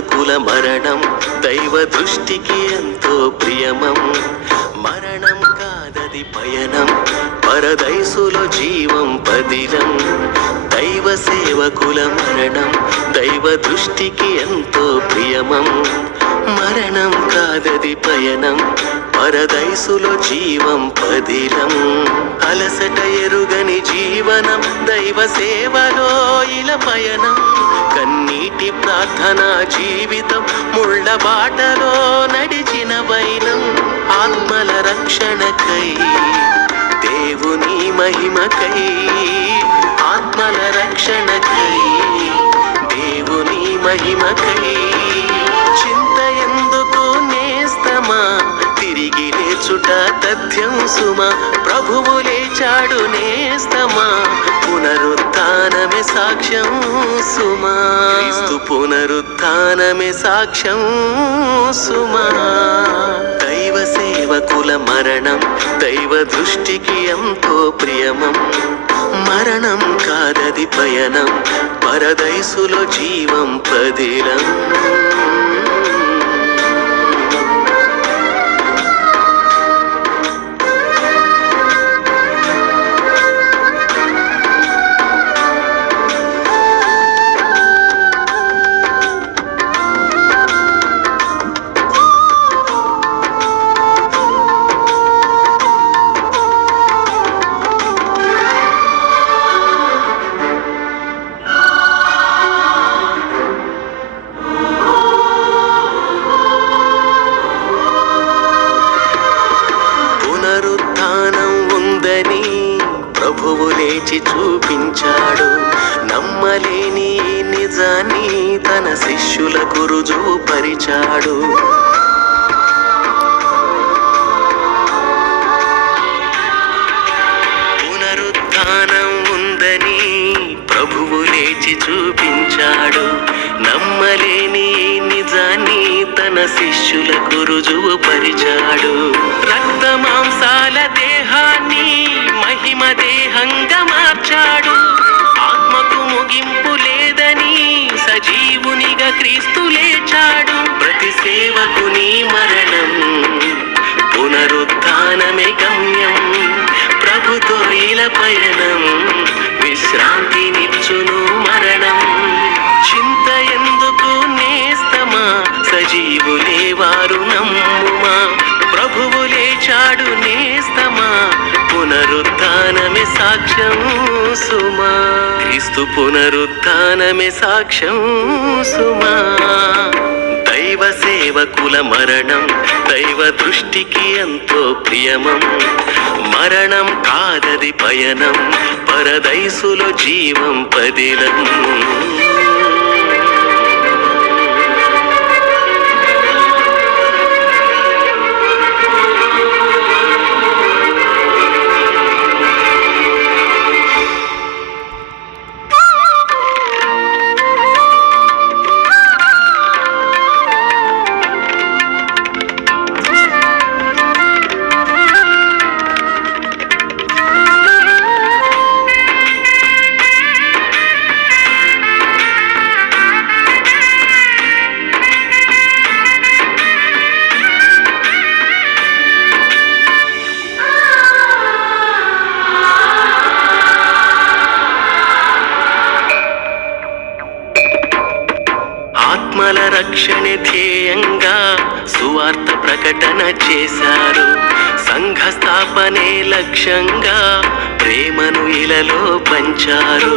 సేవకుల మరణం దైవ దృష్టికి ఎంతో ప్రియమం. మరణం కాదది పయనం, పరదైసులో జీవం పదిలం. దైవ సేవకుల మరణం దైవ దృష్టికి ఎంతో ప్రియమం. మరణం కాదది పయనం, పరదైసులో జీవం పదిలం. అలసట ఎరుగని జీవనం దైవ సేవలో ఇలా పయనం. కన్నీటి ప్రార్థన జీవితం ముళ్ళ బాటలో నడిచిన వైనం. ఆత్మల రక్షణకై దేవుని మహిమకై, ఆత్మల రక్షణకై దేవుని మహిమకై. చింత ఎందుకు నేస్తమా, తిరిగి లేచుట తథ్యం సుమా. ప్రభువు లేచాడు నేస్తమా, పునరుత్థానమే సాక్ష్యం సుమా. క్రీస్తు పునరుత్థానమే సాక్ష్యం సుమా. దైవ సేవకుల మరణం దైవ దృష్టికి ఎంతో ప్రియమం. మరణం కాదది పయనం, పరదైసులో జీవం పదిలం. ప్రభువు లేచి చూపించాడు, నమ్మలేని నిజాన్ని తన శిష్యులకు రుజువుపరిచాడు. పునరుత్థానం ఉందని ప్రభువు లేచి చూపించాడు, నమ్మలేని నిజాన్ని తన శిష్యులకు రుజువుపరిచాడు. రక్త మాంసాల దేహాన్ని మహిమ దేహంగా మార్చాడు. ఆత్మకు ముగింపు లేదని సజీవునిగా క్రీస్తు లేచాడు. ప్రతి సేవకుని మరణం పునరుత్థానమే గమ్యం. ప్రభుతో ఇలా పయనం విశ్రాంతినిచ్చును మరణం. చింత ఎందుకు నేస్తమా, సజీవులే వారు నమ్ముమా. ప్రభువు లేచాడు నేస్తమా, పునరుత్థానమే సాక్ష్యం సుమా. క్రీస్తు పునరుత్థానమే సాక్ష్యం సుమా. దైవ సేవకుల మరణం దైవ దృష్టికి ఎంతో ప్రియమం. మరణం కాదది పయనం, పరదైసులో జీవం పదిలం. ఆత్మల రక్షణ ధ్యేయంగా సువార్త ప్రకటన చేశారు. సంఘ స్థాపనే లక్ష్యంగా ప్రేమను ఇలలో పంచారు.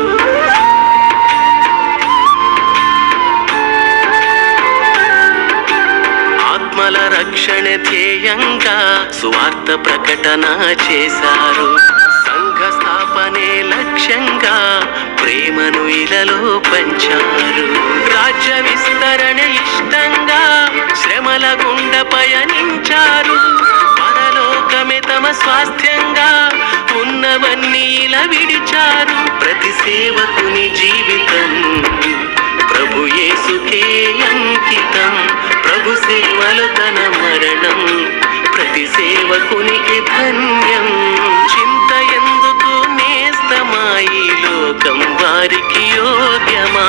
ఆత్మల రక్షణ ధ్యేయంగా సువార్త ప్రకటన చేశారు. సంఘ స్థాపనే లక్ష్యంగా ప్రేమను ఇలలో పంచారు. రాజ్య విస్తరణ ఇష్టంగా శ్రమల గుండ పయనించారు. పరలోకమే తమ స్వాస్థ్యంగా ఉన్నవన్నీ ఇలా విడిచారు. ప్రతి సేవకుని జీవితం ప్రభు యేసుకే అంకితం. ప్రభు సేవలో తన మరణం ప్రతి సేవకునికి ధన్యం. చింత ఎందుకు నేస్తమా, ఈ లోకం వారికి యోగ్యమా.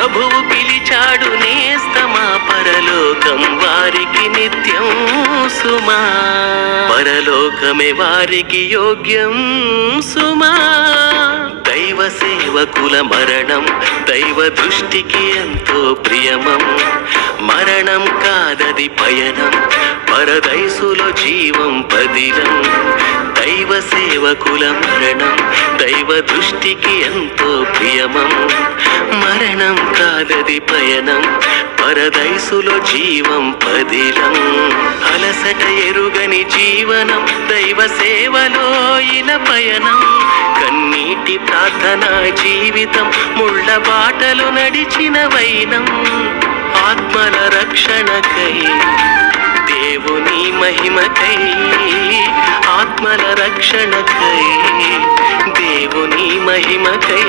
ప్రభువు పిలిచాడు నేస్తమా, పరలోకం వారికి నిత్యం సుమా. పరలోకమే వారికి యోగ్యం సుమా. దైవ సేవకుల మరణం దైవ దృష్టికి ఎంతో ప్రియమం. మరణం కాదది పయనం, పరదైసులో జీవం పదిలం. దైవ సేవకుల మరణం దైవ దృష్టికి ఎంతో ప్రియమం. మరణం కాదది పయనం, పరదైసులో జీవం పదిలం. అలసట ఎరుగని జీవనం దైవ సేవలో ఇల పయనం. కన్నీటి ప్రార్థనా జీవితం ముళ్ళ బాటలు నడిచిన వైనం. ఆత్మల రక్షణకై దేవుని మహిమకై, ఆత్మల రక్షణకై దేవుని మహిమకై.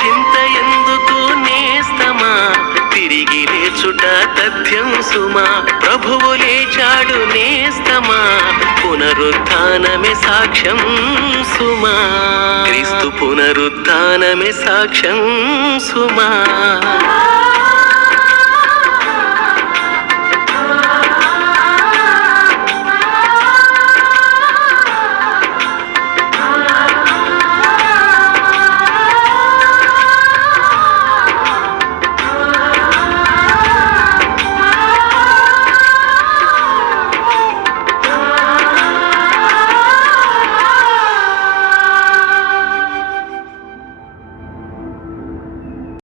చింత ఎందుకు నేస్తమా, తిరిగి లేచుట తథ్యం సుమా. ప్రభువు లేచాడు నేస్తమా, పునరుత్థానమే సాక్ష్యం సుమా. క్రీస్తు పునరుత్థానమే సాక్ష్యం సుమా.